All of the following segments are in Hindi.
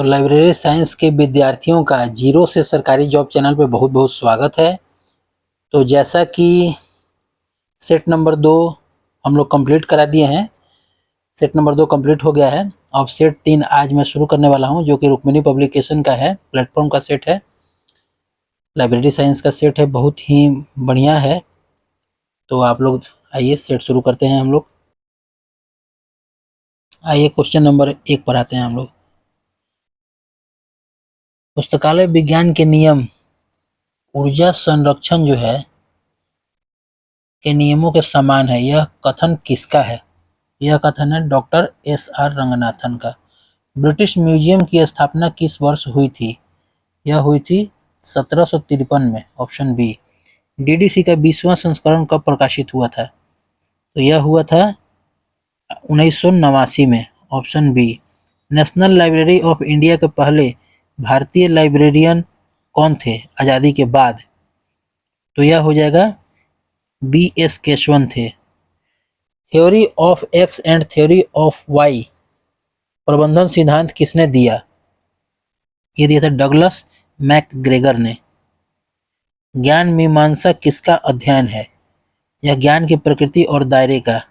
तो लाइब्रेरी साइंस के विद्यार्थियों का जीरो से सरकारी जॉब चैनल पे बहुत बहुत स्वागत है। तो जैसा कि सेट नंबर 2 हम लोग कंप्लीट करा दिए हैं, सेट नंबर 2 कंप्लीट हो गया है। अब सेट 3 आज मैं शुरू करने वाला हूं, जो कि रुक्मिणी पब्लिकेशन का है, प्लेटफॉर्म का सेट है, लाइब्रेरी साइंस का सेट है, बहुत ही बढ़िया है। तो आप लोग आइए सेट शुरू करते हैं हम लोग। आइए क्वेश्चन नंबर 1 पर आते हैं हम लोग। पुस्तकालय विज्ञान के नियम ऊर्जा संरक्षण जो है के नियमों के समान है, यह कथन किसका है? यह कथन है डॉक्टर एस.आर. रंगनाथन का। ब्रिटिश म्यूजियम की स्थापना किस वर्ष हुई थी? यह हुई थी 1753 में, ऑप्शन बी। डीडीसी का 20वां संस्करण कब प्रकाशित हुआ था? तो यह हुआ था 1989 में, option B. National Library of India के पहले भारतीय लाइब्रेरियन कौन थे आज़ादी के बाद? तो यह हो जाएगा बी.एस. केशवन थे। Theory of X and theory of Y प्रबंधन सिद्धांत किसने दिया? ये दिया था डगलस मैकग्रेगर ने। ज्ञान मीमांसा किसका अध्ययन है? यह ज्ञान की प्रकृति और दायरे का।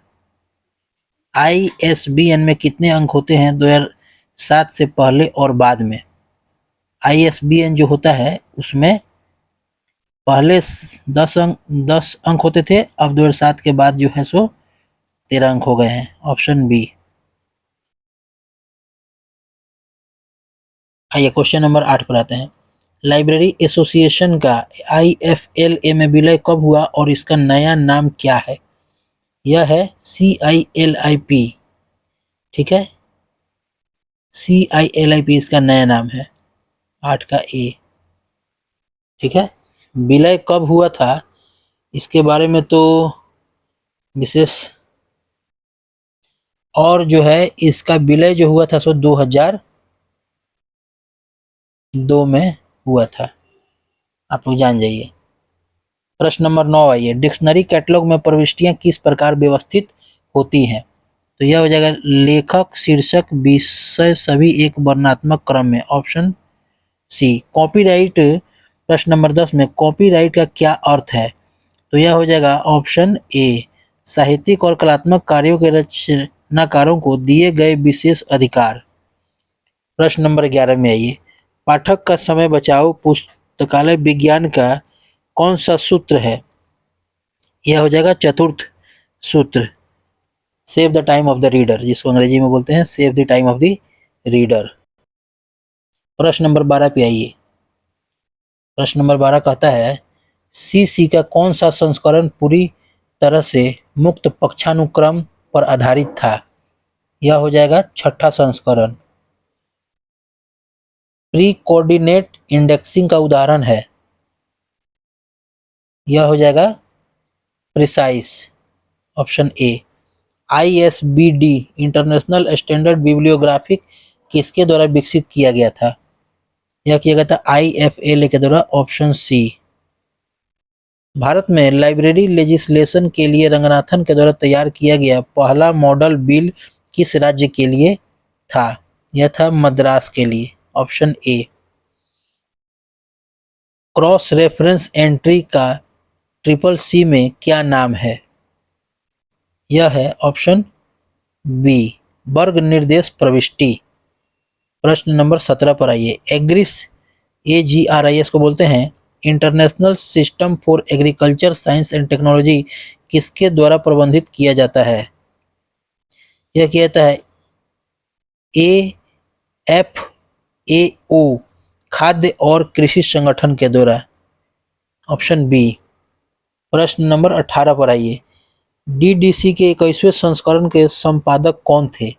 आईएसबीएन में कितने अंक होते हैं 2007 से पहले और बाद में? आईएसबीएन जो होता है उसमें पहले 10 अंक होते थे, अब 2007 के बाद जो है सो 13 अंक हो गए हैं, ऑप्शन बी। आइए क्वेश्चन नंबर 8 पर आते हैं। लाइब्रेरी एसोसिएशन का IFLA में विलय कब हुआ और इसका नया नाम क्या है? यह है CILIP, ठीक है, CILIP इसका नया नाम है, 8 का ए, ठीक है। विलय कब हुआ था इसके बारे में तो विशेष, और जो है इसका विलय जो हुआ था सो 2002 में हुआ था, आप लोग जान जाइए। प्रश्न नंबर 9 आइए। डिक्शनरी कैटलॉग में प्रविष्टियां किस प्रकार व्यवस्थित होती हैं? तो यह हो जाएगा लेखक, शीर्षक, विषय सभी एक वर्णनात्मक क्रम में, ऑप्शन सी। कॉपीराइट, प्रश्न नंबर 10 में कॉपीराइट का क्या अर्थ है? तो यह हो जाएगा ऑप्शन ए, साहित्यिक और कलात्मक कार्यों के रचनाकारों को दिए गए विशेष अधिकार। प्रश्न नंबर 11 में आइए। पाठक का समय बचाओ पुस्तकालय विज्ञान का कौन सा सूत्र है? यह हो जाएगा चतुर्थ सूत्र, save the time of the reader, जिसको अंग्रेजी में बोलते हैं save the time of the reader. प्रश्न नंबर 12 पे आइए। प्रश्न नंबर 12 कहता है सीसी का कौन सा संस्करण पूरी तरह से मुक्त पक्षानुक्रम पर आधारित था? यह हो जाएगा 6ठा संस्करण। प्री कोऑर्डिनेट इंडेक्सिंग का उदाहरण है, यह हो जाएगा precise, option A. ISBD international standard bibliographic किसके द्वारा विकसित किया गया था? यह किया गया था IFLA के द्वारा, ऑप्शन सी। भारत में लाइब्रेरी लेजिस्लेशन के लिए रंगनाथन के द्वारा तैयार किया गया पहला मॉडल बिल किस राज्य के लिए था? यह था मद्रास के लिए, option A. Cross reference entry का CCC में क्या नाम है? यह है ऑप्शन बी, वर्ग निर्देश प्रविष्टि। प्रश्न नंबर 17 पर आइए। एग्रिस, AGRIS को बोलते हैं international system for agriculture science and technology, किसके द्वारा प्रबंधित किया जाता है? यह कहता है AFAO खाद्य और कृषि संगठन के द्वारा, ऑप्शन बी। प्रश्न नंबर 18 पर आइए। DDC के 21वें संस्करण के संपादक कौन थे?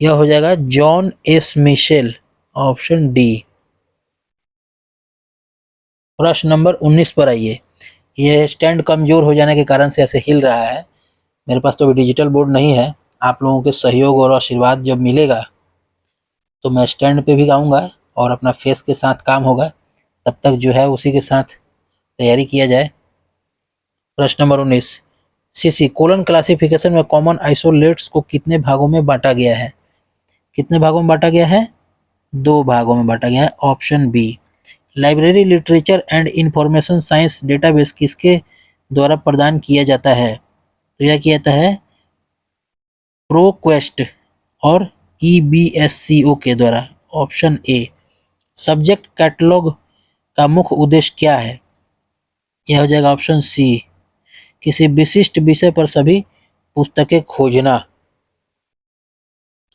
यह हो जाएगा John S Mitchell, option D. प्रश्न नंबर 19 पर आइए। यह स्टैंड कमजोर हो जाने के कारण से ऐसे हिल रहा है, मेरे पास तो अभी डिजिटल बोर्ड नहीं है। आप लोगों के सहयोग और आशीर्वाद जब मिलेगा तो मैं स्टैंड पे भी आऊँगा और अपना फेस के साथ काम होगा, तब तक जो है उसी के साथ तैयारी किया जाए। प्रश्न नंबर 19। सीसी कोलन क्लासिफिकेशन में कॉमन आइसोलेट्स को कितने भागों में बांटा गया है? कितने भागों में बांटा गया है? 2 भागों में बांटा गया है, option B. Library literature and information science database किसके द्वारा प्रदान किया जाता है? तो यह किया जाता है प्रोक्वेस्ट और ईबीएससीओ के द्वारा, ऑप्शन ए। सब्जेक्ट कैटलॉग का मुख्य उद्देश्य क्या है? यह हो जाएगा ऑप्शन सी, किसी विशिष्ट विषय पर सभी पुस्तकें खोजना।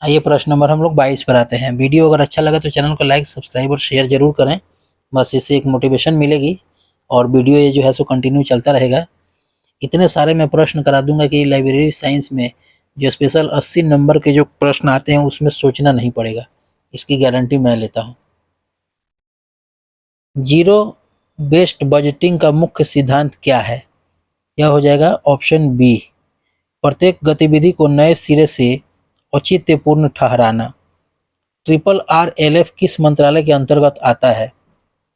आइए प्रश्न नंबर हम लोग 22 पर आते हैं। वीडियो अगर अच्छा लगा तो चैनल को लाइक, सब्सक्राइब और शेयर जरूर करें, बस इससे एक मोटिवेशन मिलेगी और वीडियो ये जो है सो कंटिन्यू चलता रहेगा। इतने सारे मैं प्रश्न करा दूंगा कि लाइब्रेरी साइंस में जो स्पेशल 80 नंबर के जो प्रश्न आते हैं उसमें सोचना नहीं पड़ेगा, इसकी गारंटी मैं लेता हूँ। जीरो बेस्ड बजटिंग का मुख्य सिद्धांत क्या है? यह हो जाएगा ऑप्शन बी, प्रत्येक गतिविधि को नए सिरे से औचित्यपूर्ण ठहराना। ट्रिपल आर एल एफ किस मंत्रालय के अंतर्गत आता है?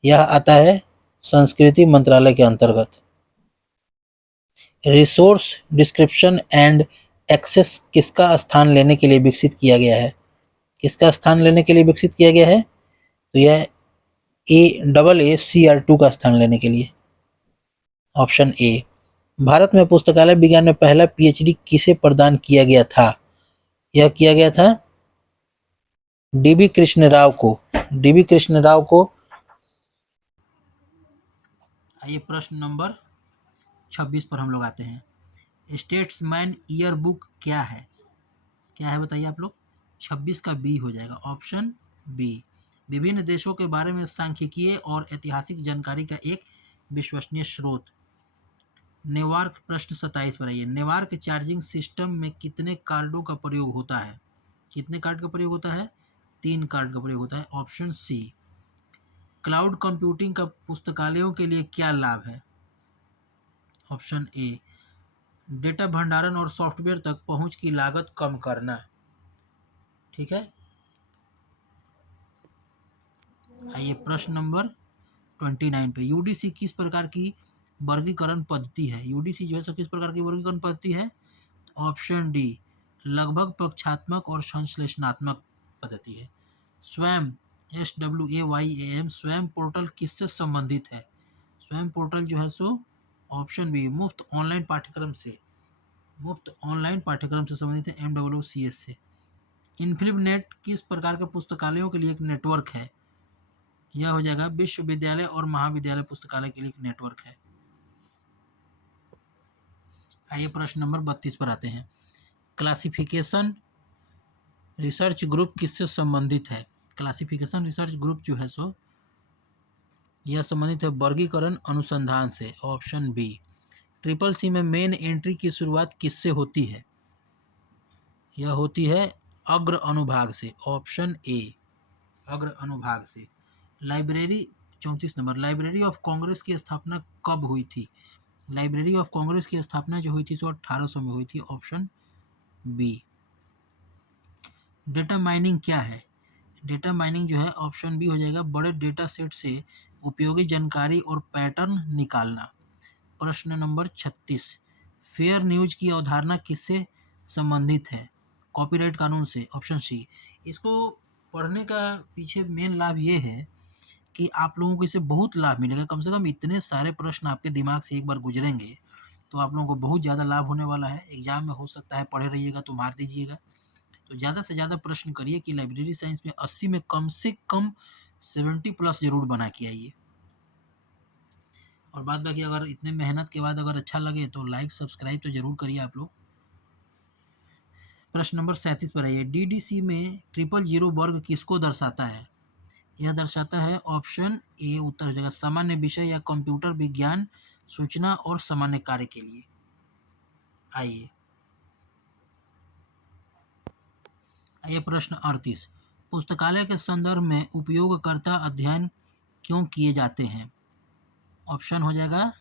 यह आता है संस्कृति मंत्रालय के अंतर्गत। रिसोर्स डिस्क्रिप्शन एंड एक्सेस किसका स्थान लेने के लिए विकसित किया गया है? किसका स्थान लेने के लिए विकसित किया गया है? तो यह AAACR2 का स्थान लेने के लिए, ऑप्शन ए। भारत में पुस्तकालय विज्ञान में पहला PhD किसे प्रदान किया गया था? यह किया गया था DB कृष्ण राव को। DB कृष्ण राव को। आइए प्रश्न नंबर 26 पर हम लोग आते हैं। स्टेट्समैन ईयर बुक क्या है? क्या है बताइए आप लोग? 26 का बी हो जाएगा, ऑप्शन बी। विभिन्न देशों के बारे में सांख्यिकीय और ऐतिहासिक जानकारी का एक विश्वसनीय स्रोत। नेवार्क प्रश्न 27 पर आइए। नेवार्क चार्जिंग सिस्टम में कितने कार्डों का प्रयोग होता है? कितने कार्ड का प्रयोग होता है? 3 कार्ड का प्रयोग होता है, ऑप्शन सी। क्लाउड कंप्यूटिंग का पुस्तकालयों के लिए क्या लाभ है? Option A. डेटा भंडारण और सॉफ्टवेयर तक पहुंच की लागत कम करना। ठीक है। आइए प्रश्न नंबर 29 पे। यूडीसी किस प्रकार की वर्गीकरण पद्धति है? यूडीसी जो है सो किस प्रकार की वर्गीकरण पद्धति है? ऑप्शन डी, लगभग पक्षात्मक और संश्लेषणात्मक पद्धति है। स्वयं SWAYAM स्वयं पोर्टल किससे संबंधित है? स्वयं पोर्टल जो है सो ऑप्शन बी, मुफ्त ऑनलाइन पाठ्यक्रम से संबंधित है, MWCS से। इन्फिनिबनेट किस प्रकार के पुस्तकालयों के लिए एक नेटवर्क है? यह हो जाएगा विश्वविद्यालय और महाविद्यालय पुस्तकालय के लिए एक नेटवर्क है। आइए प्रश्न नंबर 32 पर आते हैं। क्लासिफिकेशन रिसर्च ग्रुप किससे संबंधित है? क्लासिफिकेशन रिसर्च ग्रुप जो है सो यह संबंधित है वर्गीकरण अनुसंधान से, ऑप्शन बी। ट्रिपल सी में मेन एंट्री की शुरुआत किससे होती है? यह होती है अग्र अनुभाग से, ऑप्शन ए, अग्र अनुभाग से। Library 34 number, library of Congress की स्थापना कब हुई थी? लाइब्रेरी ऑफ कांग्रेस की स्थापना जो हुई थी सो 1800 में हुई थी, ऑप्शन बी। डेटा माइनिंग क्या है? डेटा माइनिंग जो है ऑप्शन बी हो जाएगा, बड़े डेटा सेट से उपयोगी जानकारी और पैटर्न निकालना। प्रश्न नंबर 36। फेयर न्यूज की अवधारणा किससे संबंधित है? कॉपीराइट कानून से, ऑप्शन सी। इसको पढ़ने का पीछे मेन लाभ ये है कि आप लोगों को इससे बहुत लाभ मिलेगा। कम से कम इतने सारे प्रश्न आपके दिमाग से एक बार गुजरेंगे तो आप लोगों को बहुत ज़्यादा लाभ होने वाला है। एग्जाम में हो सकता है पढ़े रहिएगा तो मार दीजिएगा। तो ज़्यादा से ज़्यादा प्रश्न करिए कि लाइब्रेरी साइंस में 80 में कम से कम 70 प्लस जरूर बना के आइए। और बाद बाकी अगर इतने मेहनत के बाद अगर अच्छा लगे तो लाइक सब्सक्राइब तो जरूर करिए आप लोग। प्रश्न नंबर 37 पर आइए। DDC में 000 वर्ग किसको दर्शाता है? यह दर्शाता है, ऑप्शन ए उत्तर हो जाएगा, सामान्य विषय या कंप्यूटर विज्ञान, सूचना और सामान्य कार्य के लिए। आइए प्रश्न 38। पुस्तकालय के संदर्भ में उपयोगकर्ता अध्ययन क्यों किए जाते हैं? ऑप्शन हो जाएगा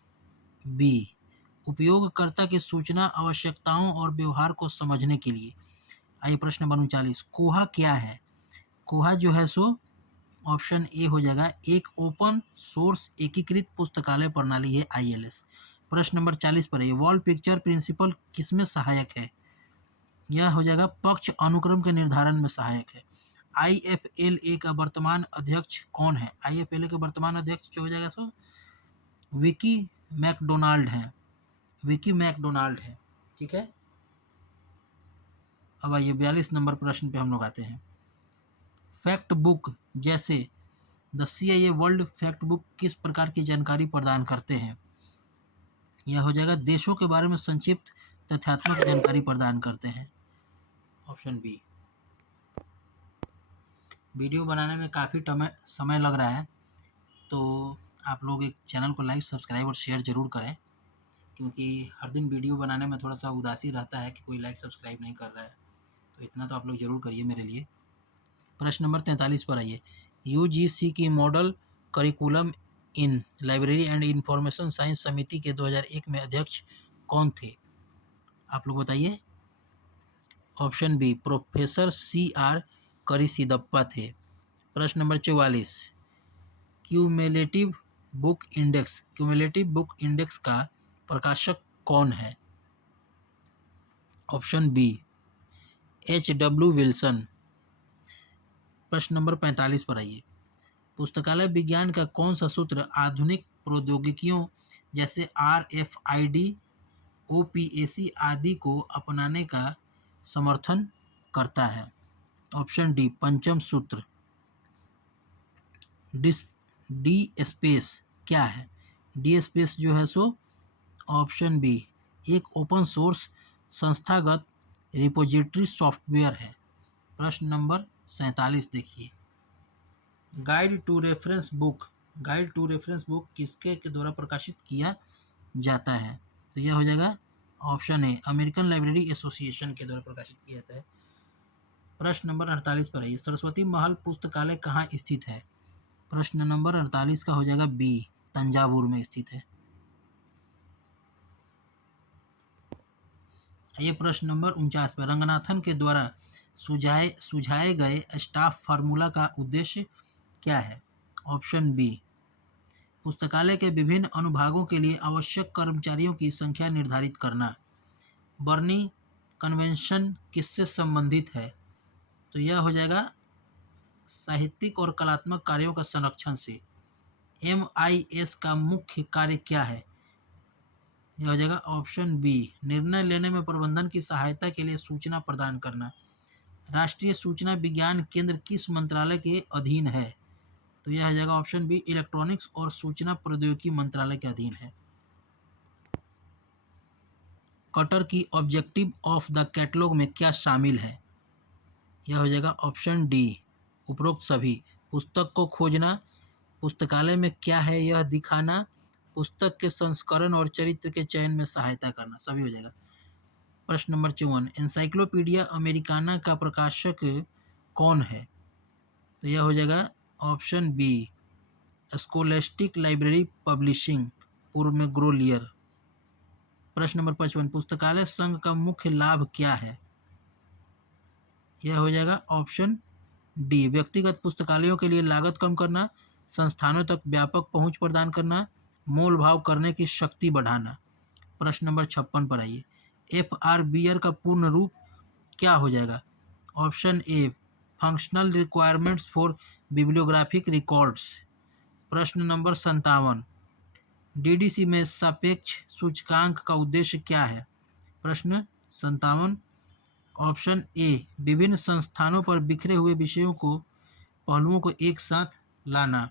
बी, उपयोगकर्ता की सूचना, आवश्यकताओं और व्यवहार को समझने के लिए। आइए प्रश्न नंबर 39। कोहा क्या है? कोहा जो है सो ऑप्शन ए हो जाएगा, एक ओपन सोर्स एकीकृत पुस्तकालय प्रणाली है, ILS। प्रश्न नंबर 40 पर है, वॉल पिक्चर प्रिंसिपल किसमें सहायक है? यह हो जाएगा पक्ष अनुक्रम के निर्धारण में सहायक है। IFLA का वर्तमान अध्यक्ष कौन है? IFLA के वर्तमान अध्यक्ष जो हो जाएगा सो विकी मैकडोनाल्ड हैं, विकी मैकडोनाल्ड है। ठीक है, अब आइए 42 नंबर प्रश्न पे हम लोग आते हैं। फैक्ट बुक जैसे the CIA world fact book किस प्रकार की जानकारी प्रदान करते हैं? यह हो जाएगा देशों के बारे में संक्षिप्त तथ्यात्मक जानकारी प्रदान करते हैं। Option B. वीडियो बनाने में काफ़ी समय लग रहा है, तो आप लोग एक चैनल को लाइक, सब्सक्राइब और शेयर ज़रूर करें, क्योंकि हर दिन वीडियो बनाने में थोड़ा सा उदासी रहता है कि कोई लाइक सब्सक्राइब नहीं कर रहा है, तो इतना तो आप लोग ज़रूर करिए मेरे लिए। प्रश्न नंबर 43 पर आइए। UGC की model curriculum in library and information science समिति के 2001 में अध्यक्ष कौन थे? आप लोग बताइए। ऑप्शन बी प्रोफेसर CR करिसिदप्पा थे। प्रश्न नंबर 44, क्यूमुलेटिव बुक इंडेक्स का प्रकाशक कौन है? Option B HW Wilson. प्रश्न नंबर 45 पर आइए। पुस्तकालय विज्ञान का कौन सा सूत्र आधुनिक प्रौद्योगिकियों जैसे RFID, OPAC आदि को अपनाने का समर्थन करता है? ऑप्शन डी पंचम सूत्र। डी स्पेस क्या है? डी स्पेस जो है सो ऑप्शन बी एक ओपन सोर्स संस्थागत रिपोजिटरी सॉफ्टवेयर है। प्रश्न नंबर 47 देखिए। गाइड टू रेफरेंस बुक किसके के द्वारा प्रकाशित किया जाता है? तो यह हो जाएगा option A American library association के द्वारा प्रकाशित किया जाता है। प्रश्न नंबर 48 पर आइए। सरस्वती महल पुस्तकालय कहाँ स्थित है? प्रश्न नंबर 48 का हो जाएगा बी तंजावुर में स्थित है। ये प्रश्न नंबर 49 पर रंगनाथन के द्वारा सुझाए गए स्टाफ फार्मूला का उद्देश्य क्या है? ऑप्शन बी पुस्तकालय के विभिन्न अनुभागों के लिए आवश्यक कर्मचारियों की संख्या निर्धारित करना। बर्नी कन्वेंशन किससे संबंधित है? तो यह हो जाएगा साहित्यिक और कलात्मक कार्यों का संरक्षण से। MIS का मुख्य कार्य क्या है? यह हो जाएगा ऑप्शन बी निर्णय लेने में प्रबंधन की सहायता के लिए सूचना प्रदान करना। राष्ट्रीय सूचना विज्ञान केंद्र किस मंत्रालय के अधीन है? तो यह हो जाएगा ऑप्शन बी इलेक्ट्रॉनिक्स और सूचना प्रौद्योगिकी मंत्रालय के अधीन है। कटर की ऑब्जेक्टिव ऑफ द कैटलॉग में क्या शामिल है? यह हो जाएगा ऑप्शन डी उपरोक्त सभी। पुस्तक को खोजना, पुस्तकालय में क्या है यह दिखाना, पुस्तक के संस्करण और चरित्र के चयन में सहायता करना, सभी हो जाएगा। प्रश्न नंबर 54, एनसाइक्लोपीडिया अमेरिकाना का प्रकाशक कौन है? तो यह हो जाएगा option B Scholastic library publishing, पूर्व में ग्रोलियर। प्रश्न नंबर 55, पुस्तकालय संघ का मुख्य लाभ क्या है? यह हो जाएगा ऑप्शन डी व्यक्तिगत पुस्तकालयों के लिए लागत कम करना, संस्थानों तक व्यापक पहुंच प्रदान करना, मोल भाव करने की शक्ति बढ़ाना। प्रश्न नंबर 56 पर आइए। FRBR का पूर्ण रूप क्या हो जाएगा? Option A functional requirements for bibliographic records. प्रश्न नंबर 57, DDC में सापेक्ष सूचकांक का उद्देश्य क्या है? प्रश्न 57 ऑप्शन ए विभिन्न संस्थानों पर बिखरे हुए विषयों को पहलुओं को एक साथ लाना।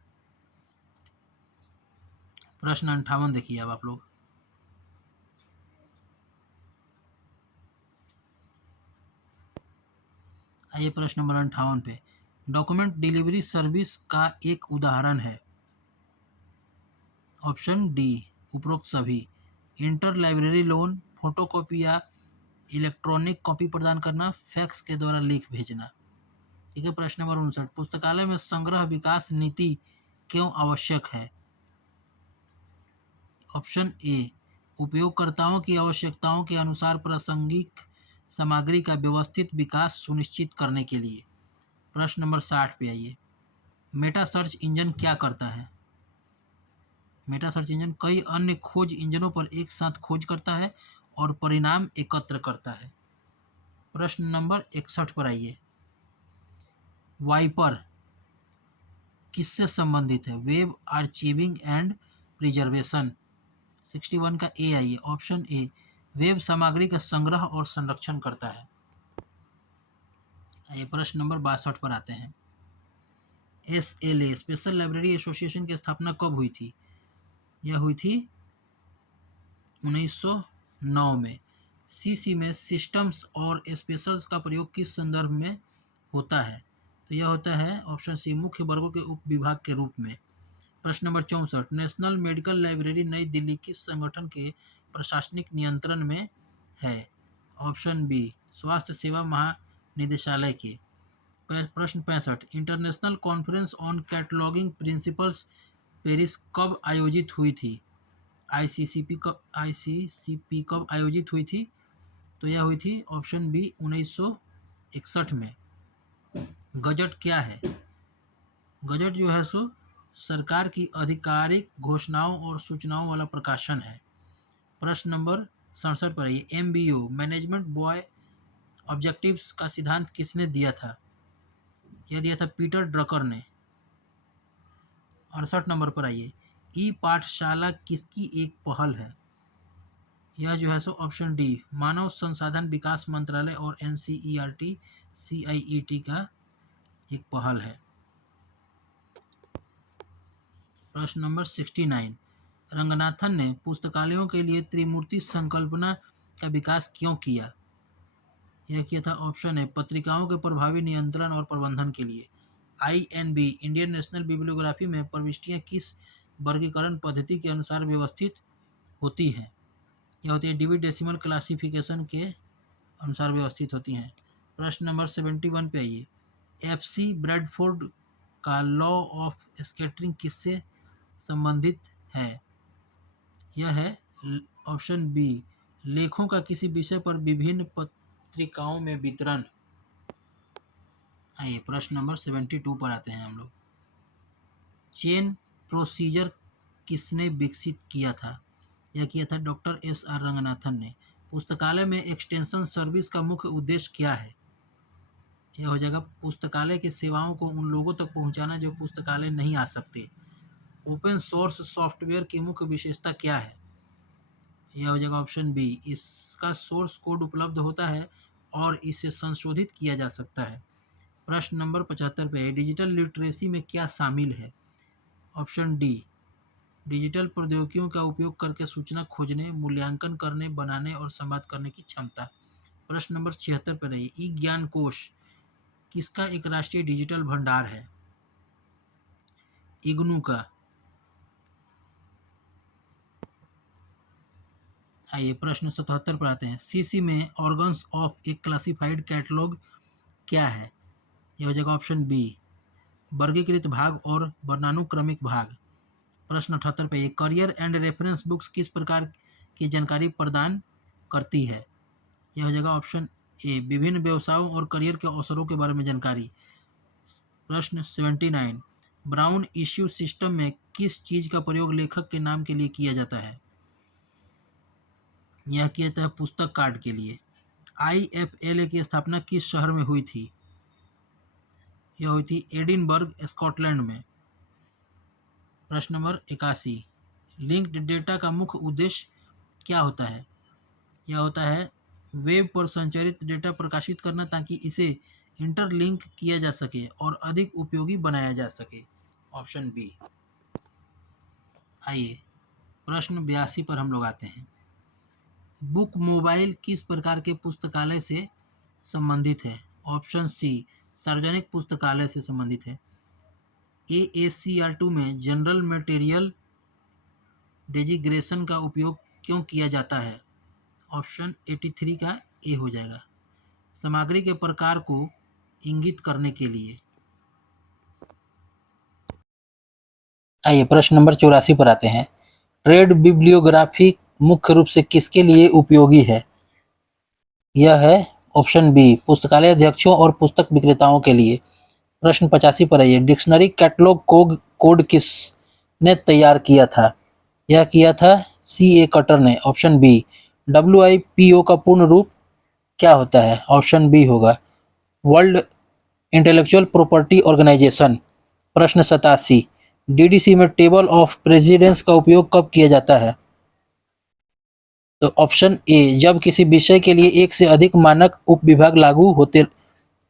प्रश्न 58 देखिए अब आप लोग। आइए प्रश्न नंबर 58 पे डॉक्यूमेंट डिलीवरी सर्विस का एक उदाहरण है। ऑप्शन डी उपरोक्त सभी। इंटर लाइब्रेरी लोन, फोटोकॉपी या इलेक्ट्रॉनिक कॉपी प्रदान करना, फैक्स के द्वारा लेख भेजना। ठीक है। प्रश्न नंबर 59, पुस्तकालय में संग्रह विकास नीति क्यों आवश्यक है? ऑप्शन ए उपयोगकर्ताओं की आवश्यकताओं के अनुसार प्रासंगिक सामग्री का व्यवस्थित विकास सुनिश्चित करने के लिए। प्रश्न नंबर 60 पे आइए। मेटा सर्च इंजन क्या करता है? मेटा सर्च इंजन कई अन्य खोज इंजनों पर एक साथ खोज करता है और परिणाम एकत्र करता है। प्रश्न नंबर 61 पर आइए। वाइपर किससे संबंधित है? Web आर्चीविंग and preservation. 61 का ए आइए, ऑप्शन ए वेब सामग्री का संग्रह और संरक्षण करता है। ये प्रश्न नंबर 62 पर आते हैं। SLA स्पेशल लाइब्रेरी एसोसिएशन की स्थापना कब हुई थी? यह हुई थी 1909 में। CC में सिस्टम्स और स्पेशल्स का प्रयोग किस संदर्भ में होता है? तो यह होता है ऑप्शन सी मुख्य वर्गों के उप विभाग के रूप में। प्रश्न नंबर 64 नेशनल मेडिकल लाइब्रेरी नई दिल्ली किस संगठन के प्रशासनिक नियंत्रण में है? ऑप्शन बी स्वास्थ्य सेवा महानिदेशालय के। प्रश्न 65 international conference on cataloguing principles Paris कब आयोजित हुई थी? ICCP कब आयोजित हुई थी? तो यह हुई थी ऑप्शन बी 1961 में। गजट क्या है? गजट जो है सो सरकार की आधिकारिक घोषणाओं और सूचनाओं वाला प्रकाशन है। प्रश्न नंबर 67 पर आइए। MBO मैनेजमेंट बॉय ऑब्जेक्टिव्स का सिद्धांत किसने दिया था? यह दिया था पीटर ड्रकर ने। 68 नंबर पर आइए। ई पाठशाला किसकी एक पहल है? यह जो है सो ऑप्शन डी मानव संसाधन विकास मंत्रालय और NCERT CIET का एक पहल है। प्रश्न नंबर 69 रंगनाथन ने पुस्तकालयों के लिए त्रिमूर्ति संकल्पना का विकास क्यों किया? यह किया था ऑप्शन है पत्रिकाओं के प्रभावी नियंत्रण और प्रबंधन के लिए। INB इंडियन नेशनल बिब्लियोग्राफी में प्रविष्टियां किस वर्गीकरण पद्धति के अनुसार व्यवस्थित होती हैं? यह होती है डिविड डेसिमल क्लासिफिकेशन के अनुसार व्यवस्थित होती हैं। प्रश्न नंबर 71 पे आइए। FC ब्रैडफोर्ड का लॉ ऑफ स्कैटरिंग किससे संबंधित है? यह है ऑप्शन बी लेखों का किसी विषय पर विभिन्न पत्रिकाओं में वितरण। आइए प्रश्न नंबर 72 पर आते हैं हम लोग। चेन प्रोसीजर किसने विकसित किया था? यह किया था डॉक्टर SR रंगनाथन ने। पुस्तकालय में एक्सटेंशन सर्विस का मुख्य उद्देश्य क्या है? यह हो जाएगा पुस्तकालय की सेवाओं को उन लोगों तक पहुंचाना जो पुस्तकालय नहीं आ सकते। ओपन सोर्स सॉफ्टवेयर की मुख्य विशेषता क्या है? यह हो जाएगा ऑप्शन बी इसका सोर्स कोड उपलब्ध होता है और इसे संशोधित किया जा सकता है। प्रश्न नंबर 75 पे डिजिटल लिटरेसी में क्या शामिल है? ऑप्शन डी डिजिटल प्रौद्योगिकियों का उपयोग करके सूचना खोजने, मूल्यांकन करने, बनाने और संवाद करने की क्षमता। प्रश्न नंबर 76 पर रहिए। ई ज्ञान कोश किसका एक राष्ट्रीय डिजिटल भंडार है? इग्नू का। आइए प्रश्न 77 पर आते हैं। CC में organs of A classified catalogue क्या है? यह हो जाएगा ऑप्शन बी वर्गीकृत भाग और वर्णानुक्रमिक भाग। प्रश्न 78 पे करियर एंड रेफरेंस बुक्स किस प्रकार की जानकारी प्रदान करती है? यह हो जाएगा ऑप्शन ए विभिन्न व्यवसायों और करियर के अवसरों के बारे में जानकारी। प्रश्न 79 ब्राउन इश्यू सिस्टम में किस चीज का प्रयोग लेखक के नाम के लिए किया जाता है? यह किया जाता है पुस्तक कार्ड के लिए। IFLA की स्थापना किस शहर में हुई थी? यह हुई थी एडिनबर्ग स्कॉटलैंड में। प्रश्न नंबर 81 लिंक्ड डेटा का मुख्य उद्देश्य क्या होता है? यह होता है वेब पर संचरित डेटा प्रकाशित करना ताकि इसे इंटरलिंक किया जा सके और अधिक उपयोगी बनाया जा सके। Option B. आइए प्रश्न 82 पर हम लोग आते हैं। बुक मोबाइल किस प्रकार के पुस्तकालय से संबंधित है? ऑप्शन सी सार्वजनिक पुस्तकालय से संबंधित है। AACR2 में जनरल मटेरियल डेजिग्रेशन का उपयोग क्यों किया जाता है? ऑप्शन 83 का ए हो जाएगा सामग्री के प्रकार को इंगित करने के लिए। आइए प्रश्न नंबर 84 पर आते हैं। ट्रेड बिब्लियोग्राफी मुख्य रूप से किसके लिए उपयोगी है? यह है ऑप्शन बी पुस्तकालय अध्यक्षों और पुस्तक विक्रेताओं के लिए। प्रश्न 85 पर आइए। डिक्शनरी कैटलॉग कोड किसने तैयार किया था? यह किया था CA कटर ने। Option B. WIPO का पूर्ण रूप क्या होता है? ऑप्शन बी होगा वर्ल्ड इंटेलेक्चुअल प्रॉपर्टी ऑर्गेनाइजेशन। प्रश्न 87, डीडीसी में टेबल ऑफ प्रेसिडेंस का उपयोग कब किया जाता है? तो ऑप्शन ए, जब किसी विषय के लिए एक से अधिक मानक उपविभाग लागू होते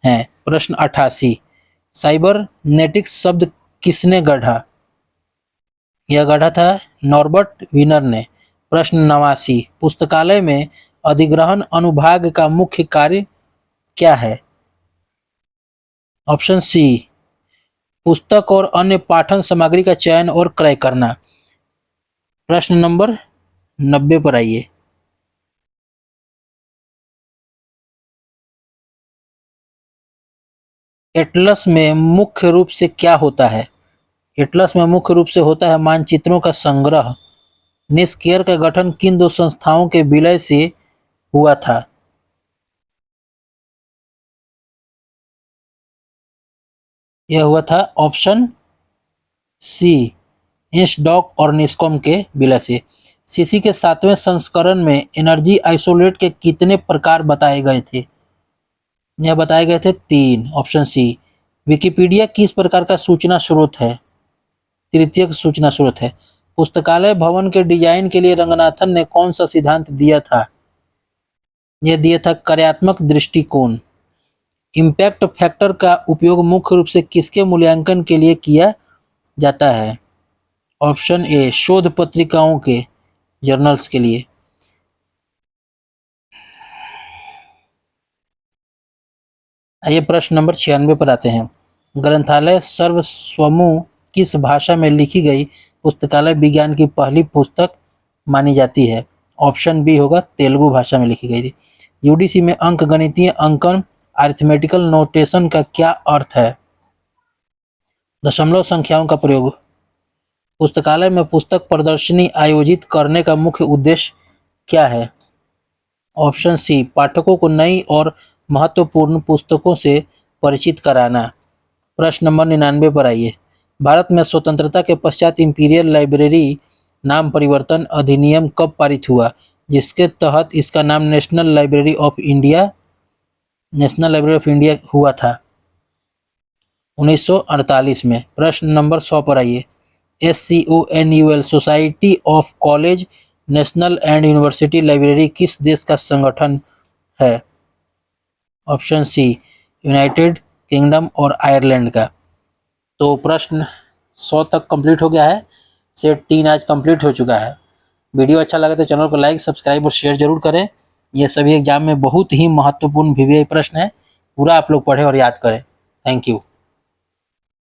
हैं। प्रश्न 88, साइबरनेटिक्स शब्द किसने गढ़ा? यह गढ़ा था नॉर्बर्ट विनर ने। प्रश्न 89, पुस्तकालय में अधिग्रहण अनुभाग का मुख्य कार्य क्या है? ऑप्शन सी, पुस्तक और अन्य पाठन सामग्री का चयन और क्रय करना। प्रश्न नंबर 90 पर आइए। एटलस में मुख्य रूप से क्या होता है? एटलस में मुख्य रूप से होता है मानचित्रों का संग्रह। निस्केयर का गठन किन दो संस्थाओं के विलय से हुआ था? यह हुआ था ऑप्शन सी, इंसडॉक और निस्कॉम के विलय से। सीसी के 7वें संस्करण में एनर्जी आइसोलेट के कितने प्रकार बताए गए थे? यह बताए गए थे 3। Option C. विकिपीडिया किस प्रकार का सूचना स्रोत है? तृतीयक सूचना स्रोत है। पुस्तकालय भवन के डिजाइन के लिए रंगनाथन ने कौन सा सिद्धांत दिया था? यह दिया था कार्यात्मक दृष्टिकोण। इम्पैक्ट फैक्टर का उपयोग मुख्य रूप से किसके मूल्यांकन के लिए किया जाता है? ऑप्शन ए, शोध पत्रिकाओं के, जर्नल्स के लिए। आइए प्रश्न नंबर 96 पर आते हैं। ग्रंथालय सर्वस्वमु किस भाषा में लिखी गई पुस्तकालय विज्ञान की पहली पुस्तक मानी जाती है? ऑप्शन बी होगा तेलुगु भाषा में लिखी गई थी। यूडीसी में अंक गणितीय अंकन अरिथमेटिकल नोटेशन का क्या अर्थ है? दशमलव संख्याओं का प्रयोग। पुस्तकालय में पुस्तक प्रदर्शनी आयोजित करने का मुख्य उद्देश्य क्या है? ऑप्शन सी, पाठकों को नई और महत्वपूर्ण पुस्तकों से परिचित कराना। प्रश्न नंबर 99 पर आइए। भारत में स्वतंत्रता के पश्चात इंपीरियल लाइब्रेरी नाम परिवर्तन अधिनियम कब पारित हुआ, जिसके तहत इसका नाम नेशनल लाइब्रेरी ऑफ इंडिया हुआ था? 1948 में। प्रश्न नंबर 100 पर आइए। SCONUL society of college national and university library किस देश का संगठन है? ऑप्शन सी, यूनाइटेड किंगडम और आयरलैंड का। तो प्रश्न 100 तक कंप्लीट हो गया है। सेट 3 आज कंप्लीट हो चुका है। वीडियो अच्छा लगा तो चैनल को लाइक, सब्सक्राइब और शेयर जरूर करें। ये सभी एग्जाम में बहुत ही महत्वपूर्ण VVI प्रश्न है। पूरा आप लोग पढ़ें और याद करें। Thank you.